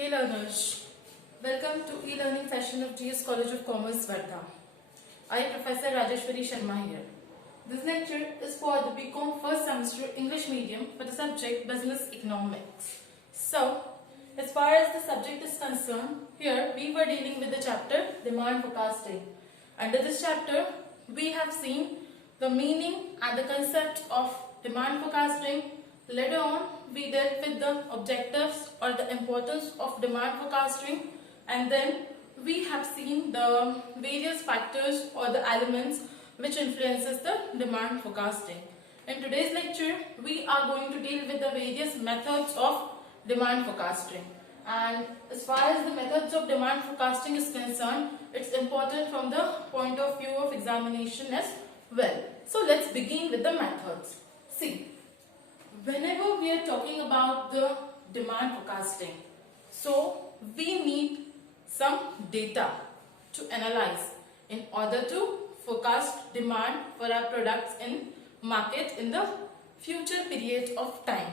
Hey learners, welcome to e-learning session of GS College of Commerce, Wardha. I am Professor Rajeshwari Sharma here. This lecture is for the BCom first semester English medium for the subject Business Economics. So, as far as the subject is concerned, here we were dealing with the chapter Demand Forecasting. Under this chapter, we have seen the meaning and the concept of demand forecasting. Later on, we dealt with the objectives or the importance of demand forecasting, and then we have seen the various factors or the elements which influences the demand forecasting. In today's lecture, we are going to deal with the various methods of demand forecasting. And as far as the methods of demand forecasting is concerned, it's important from the point of view of examination as well. So let's begin with the methods. See, whenever we are talking about the demand forecasting, so we need some data to analyze in order to forecast demand for our products in market in the future period of time.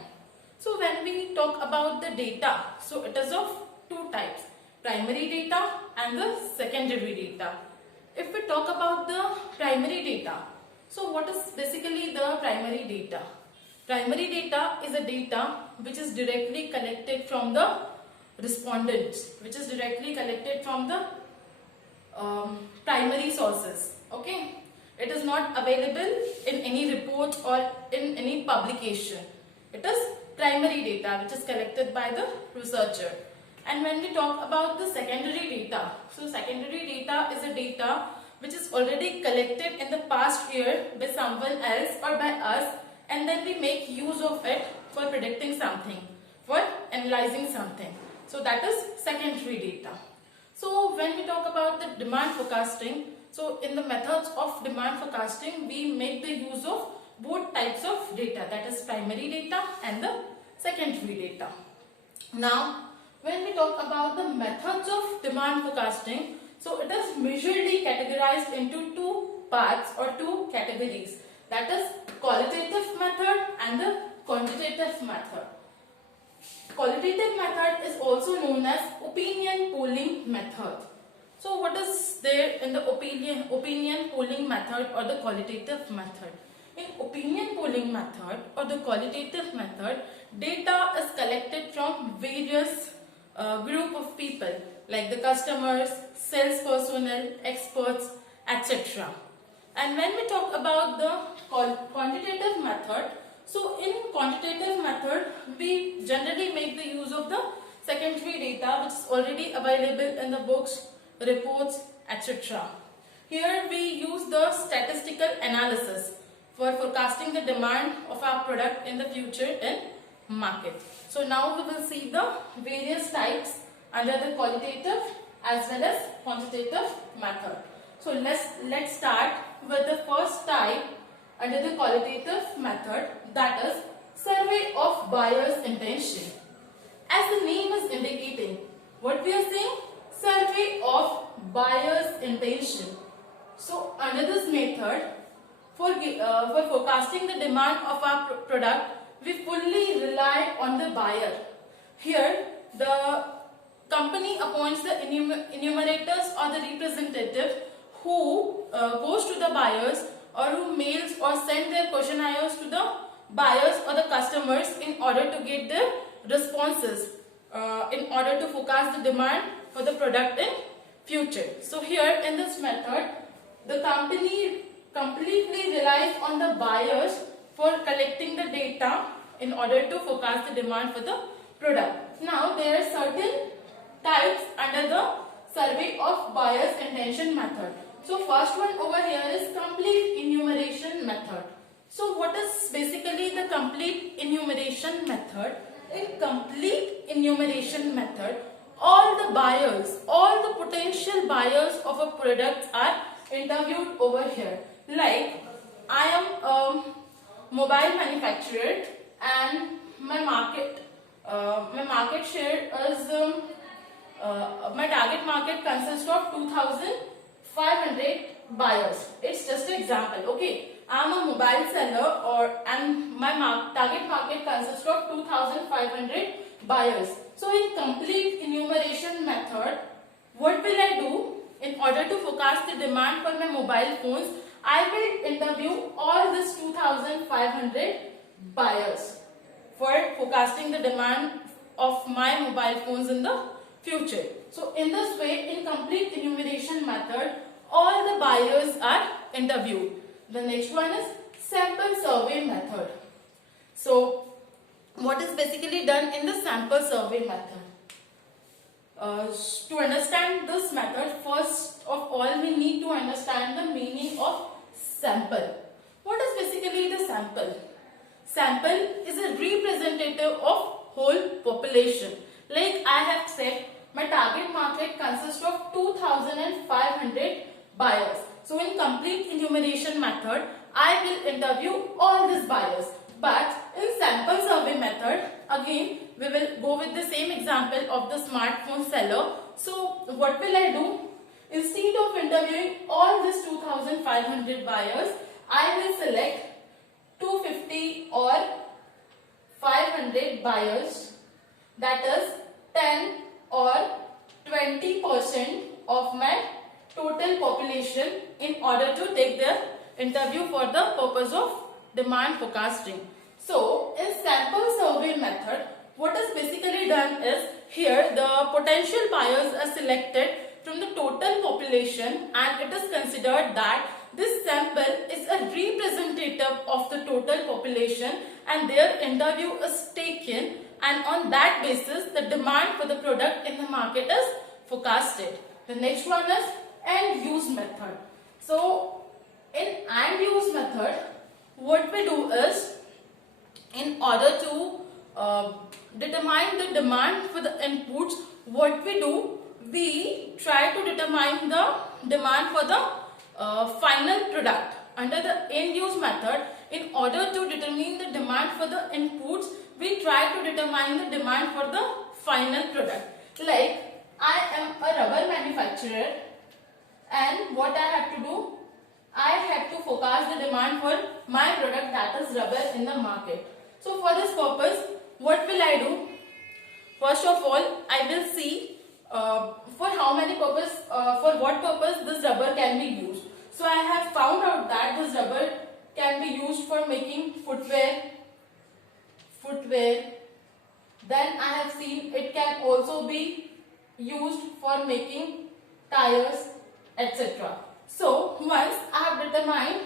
So when we talk about the data, so it is of two types, primary data and the secondary data. If we talk about the primary data, so what is basically the primary data? Primary data is a data which is directly collected from the respondents, which is directly collected from the primary sources. Okay, it is not available in any report or in any publication. It is primary data which is collected by the researcher. And when we talk about the secondary data, so secondary data is a data which is already collected in the past year by someone else or by us, and then we make use of it for predicting something, for analyzing something. So that is secondary data. So when we talk about the demand forecasting, so in the methods of demand forecasting, we make the use of both types of data, that is primary data and the secondary data. Now, when we talk about the methods of demand forecasting, so it is majorly categorized into two parts or two categories, that is qualitative method and the quantitative method. Qualitative method is also known as opinion polling method. So what is there in the opinion polling method or the qualitative method? In opinion polling method or the qualitative method, data is collected from various group of people like the customers, sales personnel, experts, etc. And when we talk about the quantitative method, so in quantitative method, we generally make the use of the secondary data which is already available in the books, reports, etc. Here we use the statistical analysis for forecasting the demand of our product in the future in market. So now we will see the various types under the qualitative as well as quantitative method. So let's start with the first type under the qualitative method, that is survey of buyer's intention. As the name is indicating, what we are saying? Survey of buyer's intention. So under this method, for forecasting the demand of our product, we fully rely on the buyer. Here, the company appoints the enumerators or the representative who goes to the buyers or who mails or send their questionnaires to the buyers or the customers in order to get their responses in order to forecast the demand for the product in future. So here in this method, the company completely relies on the buyers for collecting the data in order to forecast the demand for the product. Now there are certain types under the survey of buyer's intention method. So first one over here is complete enumeration method. So what is basically the complete enumeration method? In complete enumeration method, all the buyers, all the potential buyers of a product are interviewed over here. Like, I am a mobile manufacturer and my market share is my target market consists of 2,500 buyers. It's just an example. Okay, I am a mobile seller and my target market consists of 2,500 buyers. So in complete enumeration method, what will I do? In order to forecast the demand for my mobile phones, I will interview all these 2500 buyers for forecasting the demand of my mobile phones in the future. So in this way, in complete enumeration method, all the buyers are interviewed. The next one is sample survey method. So what is basically done in the sample survey method? To understand this method, first of all we need to understand the meaning of sample. What is basically the sample? Sample is a representative of whole population. Like I have said, my target market consists of 2500 buyers. So in complete enumeration method, I will interview all these buyers. But in sample survey method, again we will go with the same example of the smartphone seller. So what will I do? Instead of interviewing all these 2500 buyers, I will select 250 or 500 buyers, that is 10 or 20% of my total population, in order to take their interview for the purpose of demand forecasting. So in sample survey method, what is basically done is, here the potential buyers are selected from the total population, and it is considered that this sample is a representative of the total population and their interview is taken, and on that basis the demand for the product in the market is forecasted. The next one is end use method. So in end use method, what we do is, in order to determine the demand for the inputs, what we do, we try to determine the demand for the final product. Under the end use method, in order to determine the demand for the inputs, we try to determine the demand for the final product. Like I am a rubber manufacturer, and what I have to do, I have to forecast the demand for my product, that is rubber, in the market. So for this purpose, what will I do? First of all, I will see for how many purpose, for what purpose this rubber can be used. So I have found out that this rubber can be used for making footwear. Then I have seen it can also be used for making tires, etc. So once I have determined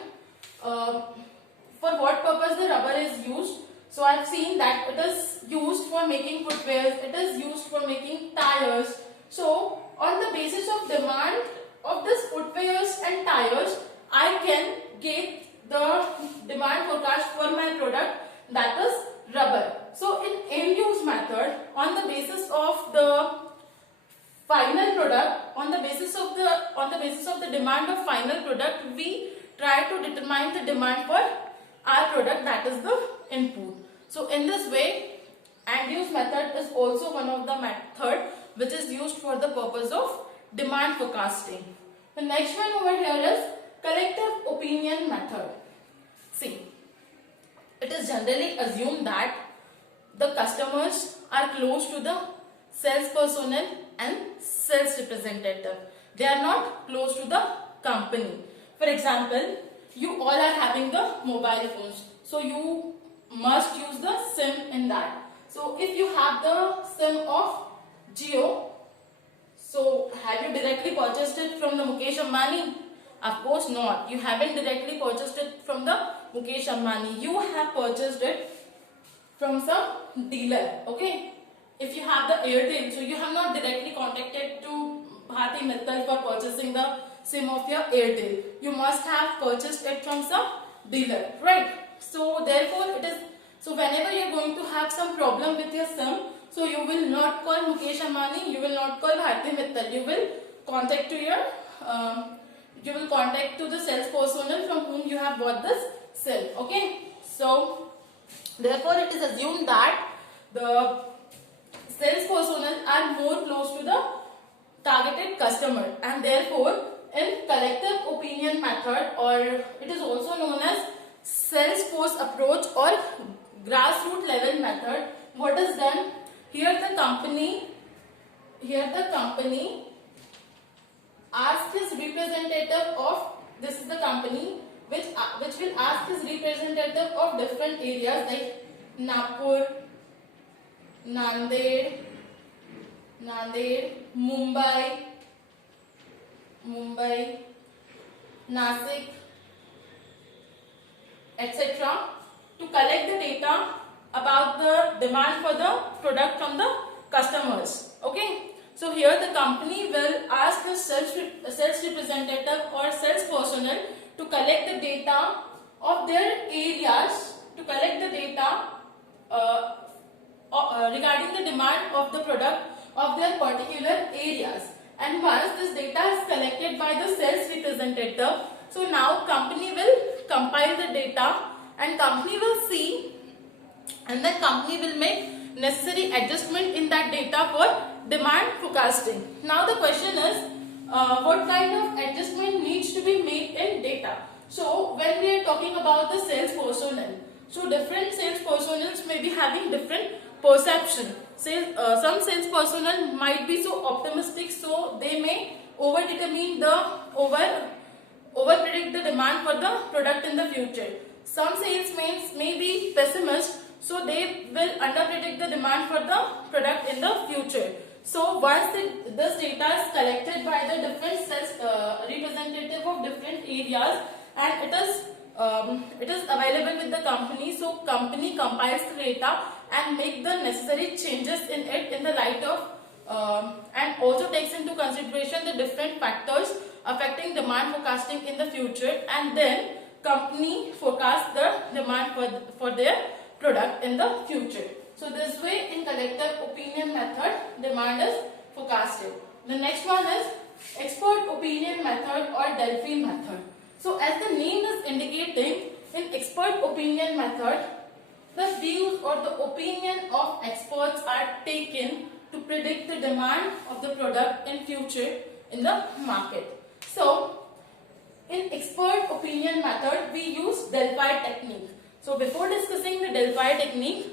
for what purpose the rubber is used, so I have seen that it is used for making footwear, it is used for making tires. So on the basis of demand of this footwears and tires, I can get the demand forecast for my product, that is rubber. So in end use method, on the basis of the final product, on the basis of the demand of final product, we try to determine the demand for our product, that is the input. So in this way, end use method is also one of the method which is used for the purpose of demand forecasting. The next one over here is collective opinion method. See, it is generally assumed that the customers are close to the sales personnel and sales representative. They are not close to the company. For example, you all are having the mobile phones, so you must use the SIM in that. So if you have the SIM of Jio, so have you directly purchased it from the Mukesh Ambani? Of course not. You haven't directly purchased it from the Mukesh Ambani. You have purchased it from some dealer. Okay. If you have the Airtel, so you have not directly contacted to Bharti Mittal for purchasing the SIM of your Airtel. You must have purchased it from some dealer, right? So therefore it is, so whenever you are going to have some problem with your SIM, so you will not call Mukesh Ambani, you will not call Bharti Mittal, you will contact to your the sales personnel from whom you have bought this SIM. Okay. So therefore it is assumed that the sales personnel are more close to the targeted customer, and therefore in collective opinion method, or it is also known as sales force approach or grassroots level method, what is done? Here the company asks his representative of, this is the company which will ask his representative of different areas like Nagpur, Nanded, Mumbai, Nasik, etc. to collect the data about the demand for the product from the customers. Okay. So here the company will ask the sales representative or sales personnel to collect the data of their areas, to collect the data regarding the demand of the product of their particular areas. And once this data is collected by the sales representative, so now company will compile the data and company will see, and then company will make necessary adjustment in that data for demand forecasting. Now the question is, what kind of adjustment needs to be made in data? So when we are talking about the sales personnel, so different sales personnel may be having different perception. Some sales personnel might be so optimistic, so they may over predict the demand for the product in the future. Some salesmen may be pessimist, so they will under predict the demand for the product in the future. So once this data is collected by the different sales representative of different areas, and it is available with the company, so company compiles the data and make the necessary changes in it in the light of and also takes into consideration the different factors affecting demand forecasting in the future, and then company forecasts the demand for their product in the future. So this way, in collective opinion method, demand is forecasted. The next one is expert opinion method or Delphi method. So as the name is indicating, in expert opinion method, the views or the opinion of experts are taken to predict the demand of the product in future in the market. So in expert opinion method, we use Delphi technique. So before discussing the Delphi technique,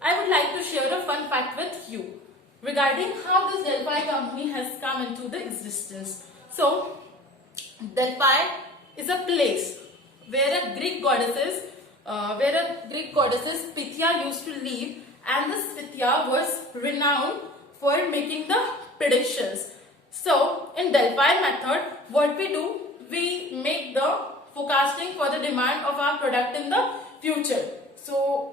I would like to share a fun fact with you regarding how this Delphi company has come into the existence. So Delphi is a place where a Greek goddesses Pythia used to live, and this Pythia was renowned for making the predictions. So in Delphi method, what we do, we make the forecasting for the demand of our product in the future. So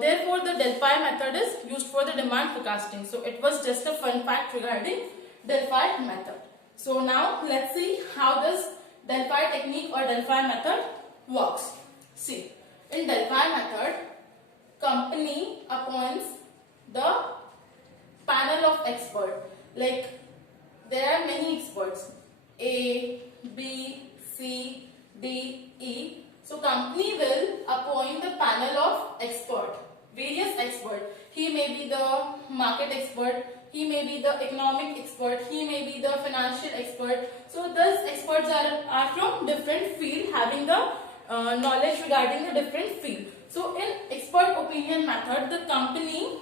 therefore the Delphi method is used for the demand forecasting. So it was just a fun fact regarding Delphi method. So now let's see how this Delphi technique or Delphi method works. See, in Delphi method, company appoints the panel of experts. Like there are many experts, A, B, C, D, E. So company will appoint the panel of expert, various expert. He may be the market expert, he may be the economic expert, he may be the financial expert. So these experts are from different field, having the knowledge regarding the different field. So in expert opinion method, the company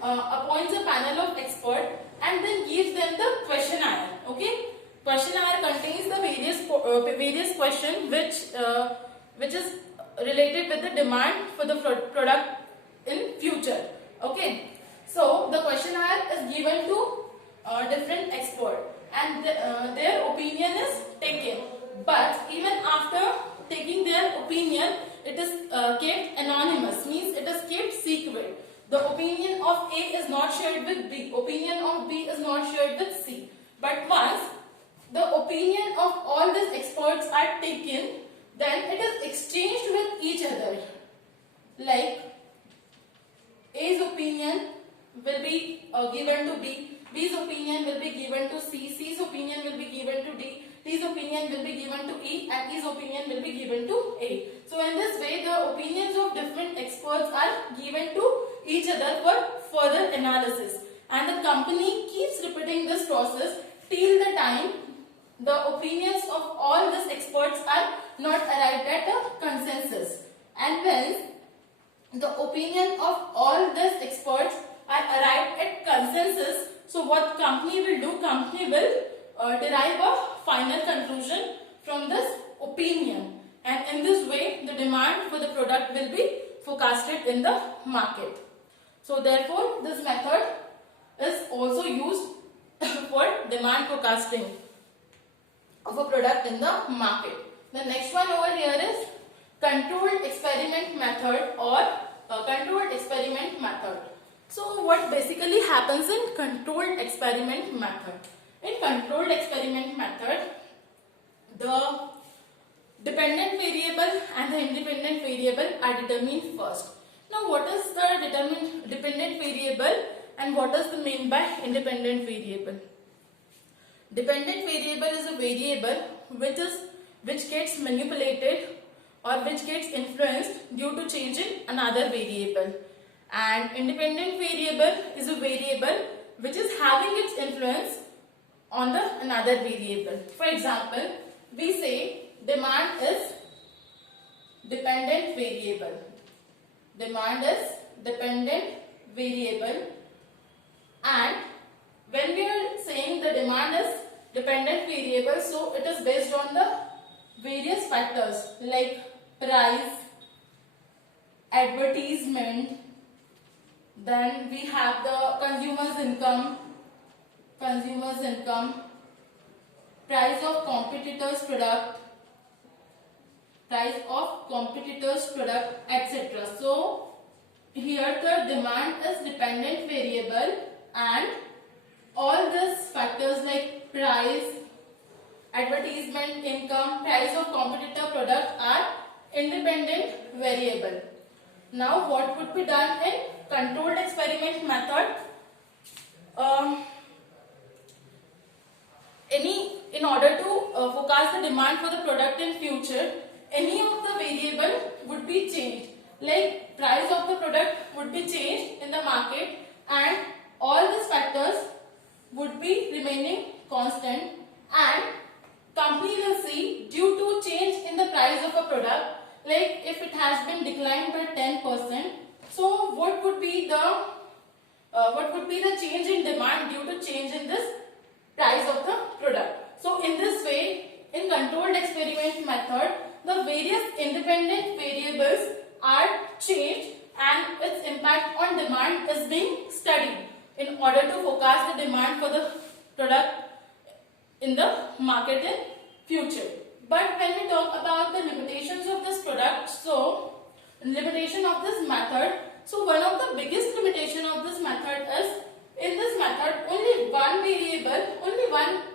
appoints a panel of expert and then gives them the questionnaire. Okay, questionnaire contains the various question which is related with the demand for the product in future. Okay, so the questionnaire is given to different expert, and their opinion is taken. But even after taking their opinion, it is kept anonymous, means it is kept secret. The opinion of A is not shared with B, opinion of B is not shared with C. But once the opinion of all these experts are taken, then it is exchanged with each other. Like A's opinion will be given to B, B's opinion will be given to C, C's opinion will be given to D, D's opinion will be given to E, and E's opinion will be given to A. So in this way, the opinions of different experts are given to each other for further analysis. And the company keeps repeating this process till the time the opinions of all these experts are not arrived at a consensus. And when the opinion of all these experts are arrived at essence is, so what company will do, company will derive a final conclusion from this opinion, and in this way the demand for the product will be forecasted in the market. So therefore this method is also used for demand forecasting of a product in the market. The next one over here is controlled experiment method or controlled experiment method. So what basically happens in controlled experiment method? In controlled experiment method, the dependent variable and the independent variable are determined first. Now what is the dependent variable and what is the mean by independent variable? Dependent variable is a variable which gets manipulated or which gets influenced due to change in another variable, and independent variable is a variable which is having its influence on the another variable. For example, we say demand is dependent variable. Demand is dependent variable, and when we are saying the demand is dependent variable, so it is based on the various factors like price, advertisement, then we have the consumer's income, price of competitor's product, etc. So here the demand is dependent variable, and all these factors like price, advertisement, income, price of competitor product are independent variable. Now what would be done in controlled experiment method? In order to forecast the demand for the product in future, any of the variable would be changed. Like price of the product would be changed in the market, and all these factors would be remaining constant, and company will see due to change in the price of a product, like if it has been declined by 10%, so what would be the change in demand due to change in this price of the product. So in this way, in controlled experiment method, the various independent variables are changed and its impact on demand is being studied in order to forecast the demand for the product in the market in future. But when we talk about the limitations of this product, so limitation of this method, so one of the biggest limitation of this method is, in this method only one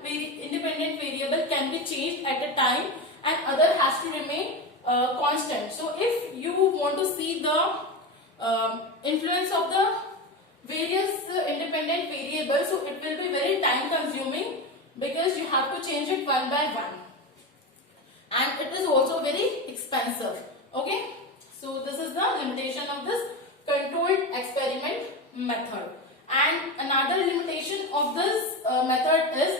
independent variable can be changed at a time, and other has to remain constant. So if you want to see the influence of the various independent variables, so it will be very time consuming because you have to change it one by one, and it is also very expensive. Okay, so this is the limitation of this controlled experiment method. And another limitation of this method is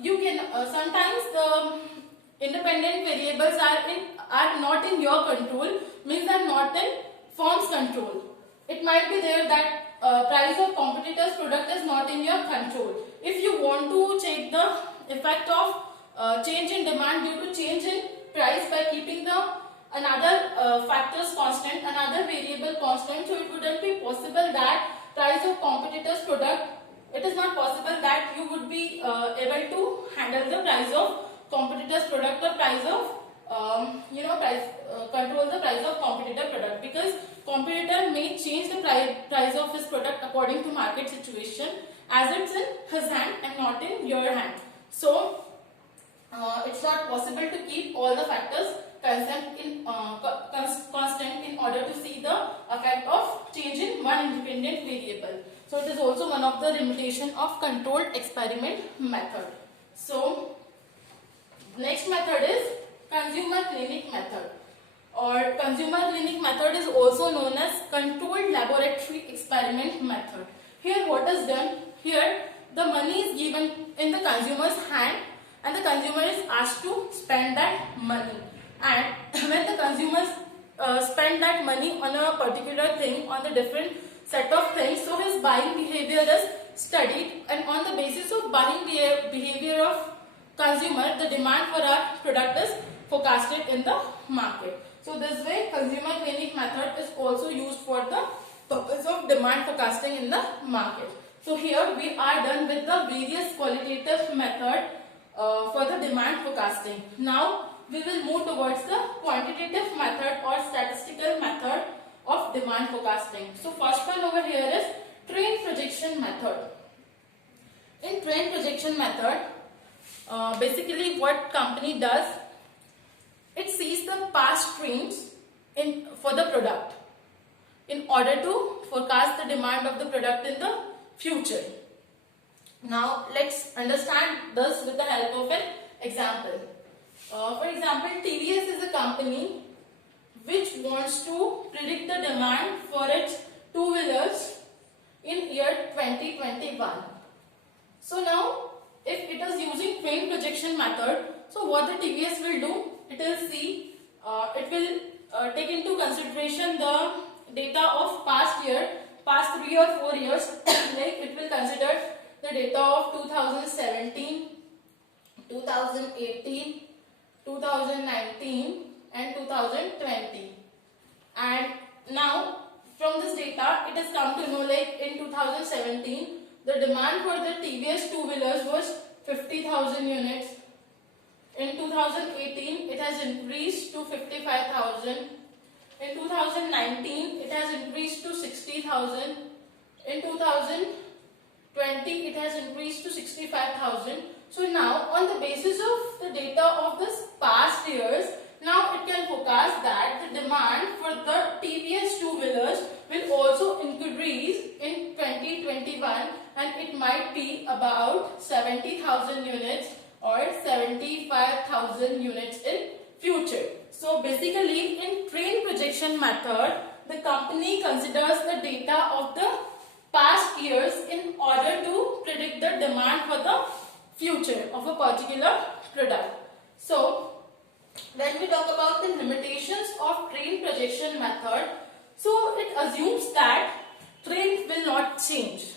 you can sometimes the independent variables are not in your control, means are not in firm's control. It might be there that price of competitor's product is not in your control. If you want to check the effect of change in demand due to change in price by keeping the another factors constant, another variable constant, so it wouldn't be possible that price of competitor's product, it is not possible that you would be able to handle the price of competitor's product or price of control the price of competitor product, because competitor may change the price of his product according to market situation, as it's in his hand and not in your hand. So it's not possible to keep all the factors constant in order to see the effect of change in one independent variable. So it is also one of the limitation of controlled experiment method. So next method is consumer clinic method, or consumer clinic method is also known as controlled laboratory experiment method. Here what is done? Here the money is given in the consumer's hand, and the consumer is asked to spend that money, and when the consumers spend that money on a particular thing, on the different set of things. So his buying behavior is studied, and on the basis of buying behavior of consumer, the demand for our product is forecasted in the market. So this way consumer clinic method is also used for the purpose of demand forecasting in the market. So here we are done with the various qualitative method for the demand forecasting. Now we will move towards the quantitative method or statistical method of demand forecasting. So first one over here is trend projection method. In trend projection method, basically what company does, it sees the past trends for the product in order to forecast the demand of the product in the future. Now let's understand this with the help of an example. For example, TVS is a company which wants to predict the demand for its two-wheelers in year 2021. So now if it is using trend projection method, so what the TVS will do, it will take into consideration the data of past 3 or 4 years. Like it will consider the data of 2017, 2018, 2019 and 2020. And now from this data it has come to know, like in 2017 the demand for the TVS two-wheelers was 50,000 units. In 2018 it has increased to 55,000. In 2019 it has increased to 60,000. In 2020 it has increased to 65,000. So now on the basis of the data of this past years, now it can forecast that the demand for the TVS two-wheelers will also increase in 2021, and it might be about 70,000 units or 75,000 units in future. So basically in trend projection method, the company considers the data of the past years in order to predict the demand for the future of a particular product. So when we talk about the limitations of trend projection method, so it assumes that trend will not change,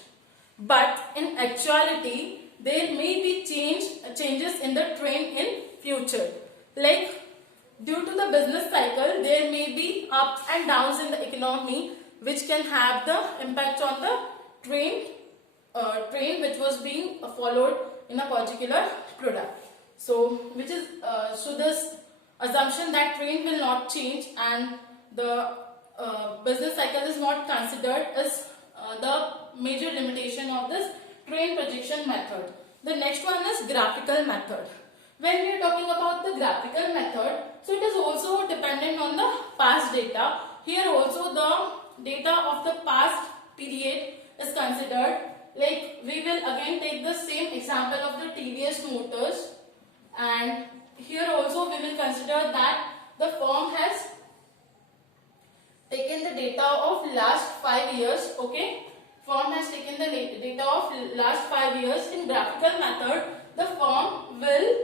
but in actuality there may be changes in the trend in future. Like due to the business cycle, there may be ups and downs in the economy which can have the impact on the trend which was being followed in a particular product. So this assumption that trend will not change and the business cycle is not considered is the major limitation of this trend projection method. The next one is graphical method. When we are talking about the graphical method, so it is also dependent on the past data. Here also the data of the past period is considered. Like we will again take the same example of the TVS Motors, and here also we will consider that the firm has taken the data of last 5 years. Okay, firm has taken the data of last 5 years. In graphical method, the firm will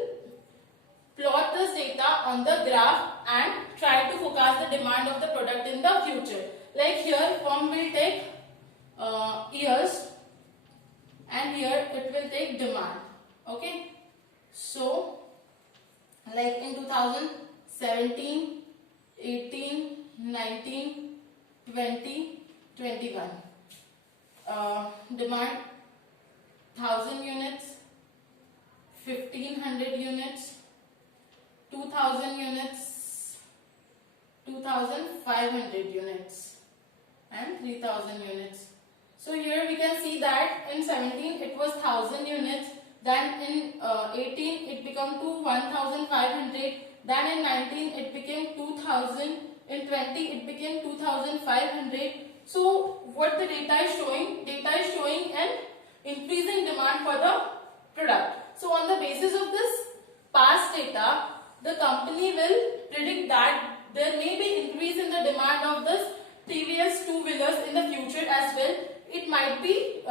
plot this data on the graph and try to forecast the demand of the product in the future. Like here firm will take years and here it will take demand. Okay, so like in 2017, 18, 19, 20, 21, demand 1000 units, 1500 units, 2000 units, 2500 units and 3000 units. So here we can see that in 17 it was 1000 units, then in 18 it became to 1500, then in 19 it became 2000, in 20 it became 2500. So what the data is showing? Data is showing an increasing demand for the product. So on the basis of this past data, the company will predict that there may be increase in the demand of this TVS two-wheelers in the future as well. It might be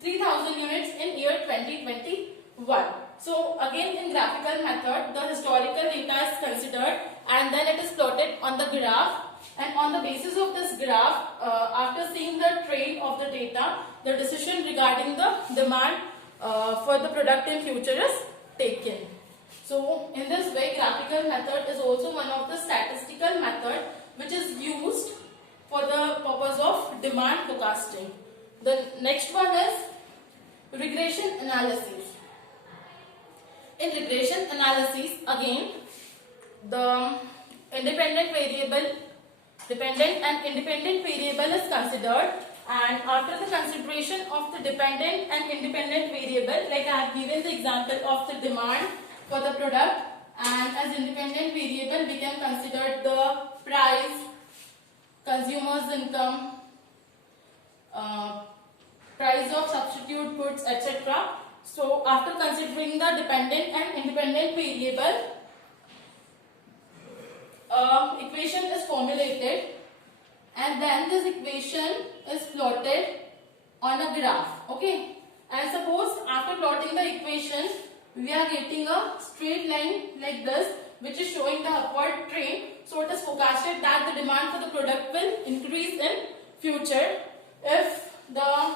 3000 units in year 2021. So again in graphical method, the historical data is considered and then it is plotted on the graph And on the basis of this graph, after seeing the trend of the data, the decision regarding the demand for the product in future is taken. So in this way, graphical method is also one of the statistical method which is used for the purpose of demand forecasting. The next one is regression analysis. In regression analysis, again, the dependent and independent variable is considered, and after the consideration of the dependent and independent variable, like I have given the example of the demand for the product, and as independent variable we can consider the price, consumer's income, price of substitute goods, etc. So after considering the dependent and independent variable, equation is formulated, and then this equation is plotted on a graph. Okay, and suppose after plotting the equation we are getting a straight line like this which is showing the upward trend. So it is forecasted that the demand for the product will increase in future. If the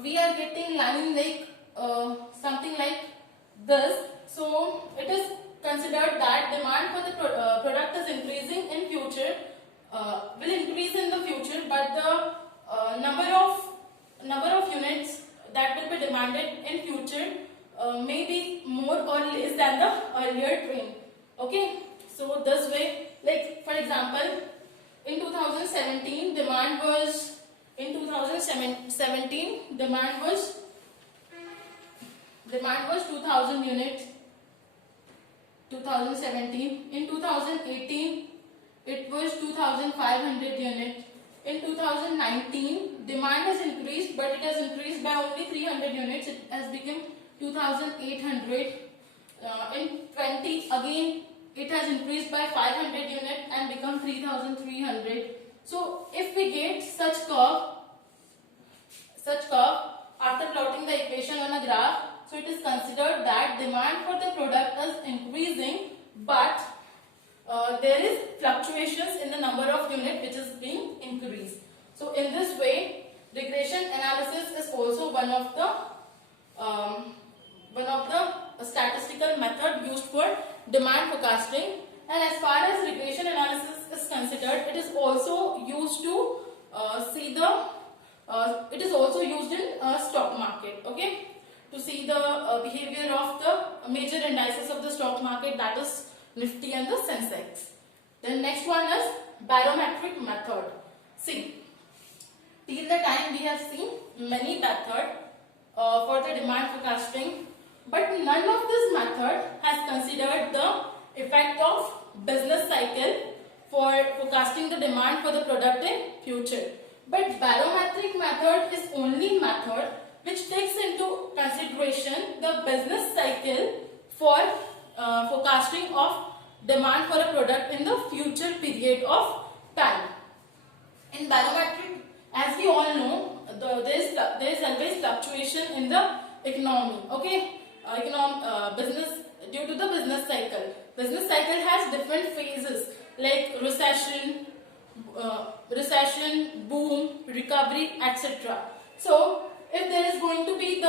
we are getting line like something like this, so it is considered that demand for the product is increasing in future, will increase in the future, but the number of units that will be demanded in future may be more or less than the earlier trend. Okay, so this way, like for example, in 2017 demand was 2000 units. 2017. In 2018 it was 2500 units. In 2019 demand has increased, but it has increased by only 300 units. It has become 2800. In 20 again it has increased by 500 units and become 3300. So if we get such curve after plotting the equation on a graph, so it is considered that demand for the product is increasing, but there is fluctuations in the number of units which is being increased. So in this way, regression analysis is also one of the statistical method used for demand forecasting. And as far as regression analysis is considered, it is also used to it is also used in stock market. Okay, to see the behavior of the major indices of the stock market, that is Nifty and the Sensex. Then next one is barometric method. See, till the time we have seen many methods for the demand forecasting, but none of this method has considered the effect of business cycle for forecasting the demand for the product in future. But barometric method is only method which takes into consideration the business cycle for forecasting of demand for a product in the future period of time. In barometric, as we all know, there is always fluctuation in the economy. Okay, business, due to the business cycle. Business cycle has different phases like recession, boom, recovery, etc. So if there is going to be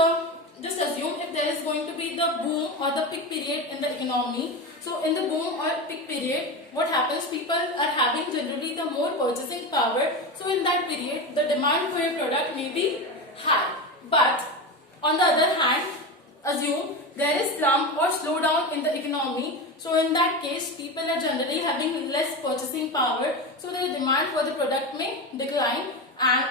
just assume if there is going to be the boom or the peak period in the economy. So in the boom or peak period, what happens? People are having generally the more purchasing power. So in that period, the demand for your product may be high. But on the other hand, assume there is slump or slowdown in the economy. So in that case, people are generally having less purchasing power. So the demand for the product may decline, and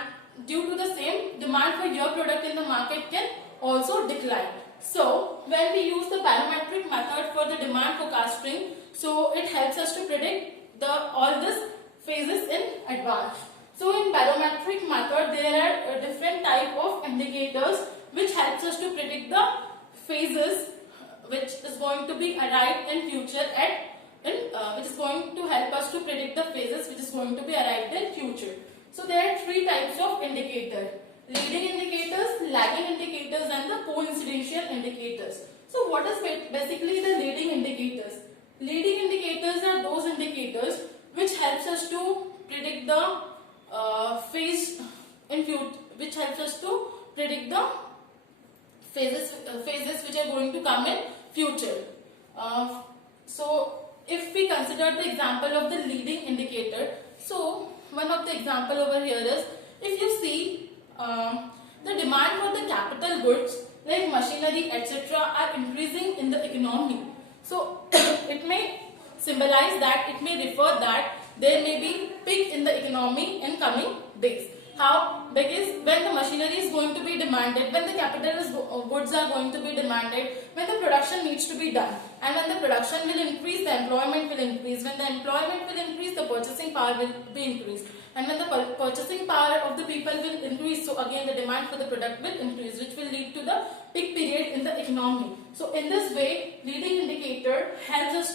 due to the same, demand for your product in the market can also decline. So when we use the barometric method for the demand forecasting, so it helps us to predict all these phases in advance. So in barometric method, there are different type of indicators which helps us to predict the phases which is going to be arrived in future which is going to help us to predict the phases which is going to be arrived in future. So there are three types of indicators: leading indicators, lagging indicators, and the coincidental indicators. So what is basically the leading indicators? Leading indicators are those indicators which helps us to predict the phase in future, which helps us to predict the phases which are going to come in future. So if we consider the example of the leading indicator, so one of the example over here is, if you see the demand for the capital goods like machinery etc. are increasing in the economy. So it may symbolize that, it may refer that there may be peak in the economy in coming days. How? Because when the machinery is going to be demanded, when the capital goods are going to be demanded, when the production needs to be done, and when the production will increase, the employment will increase. When the employment will increase, the purchasing power will be increased. And when the purchasing power of the people will increase, so again the demand for the product will increase, which will lead to the peak period in the economy. So in this way, leading indicator helps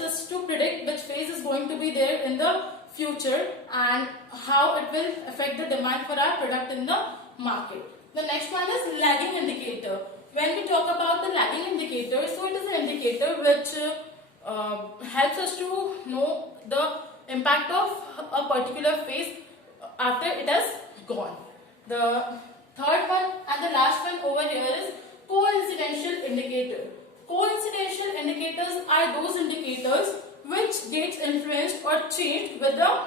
us to predict which phase is going to be there in the future and how it will affect the demand for our product in the market. The next one is lagging indicator. When we talk about the lagging indicator, so it is an indicator which helps us to know the impact of a particular phase after it has gone. The third one and the last one over here is coincidental indicator. Coincidental indicators are those indicators which gets influenced or changed with the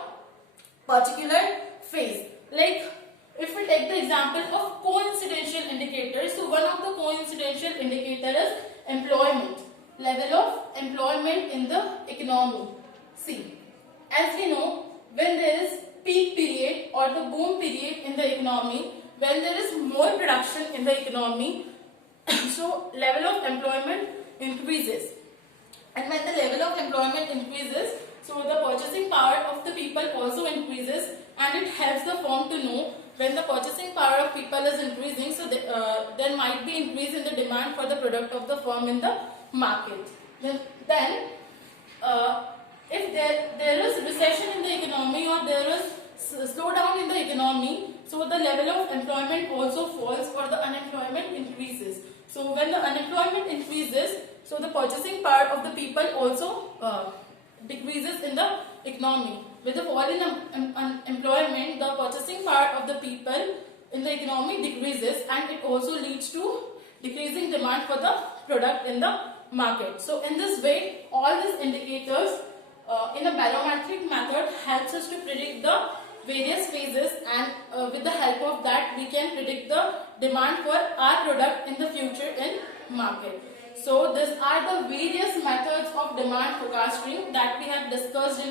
particular phase. Like if we take the example of coincidental indicators, so one of the coincidental indicator is employment, level of employment in the economy. See, as we know, when there is peak period or the boom period in the economy, when there is more production in the economy, so level of employment increases. And when the level of employment increases, so the purchasing power of the people also increases, and it helps the firm to know when the purchasing power of people is increasing, so there might be increase in the demand for the product of the firm in the market. Then if there is recession in the economy or there is slowdown in the economy, so the level of employment also falls or the unemployment increases. So when the unemployment increases, so the purchasing power of the people also decreases in the economy. With the fall in employment, the purchasing power of the people in the economy decreases, and it also leads to decreasing demand for the product in the market. So in this way, all these indicators in a barometric method helps us to predict the various phases, and with the help of that we can predict the demand for our product in the future in market. So these are the various methods of demand forecasting that we have discussed in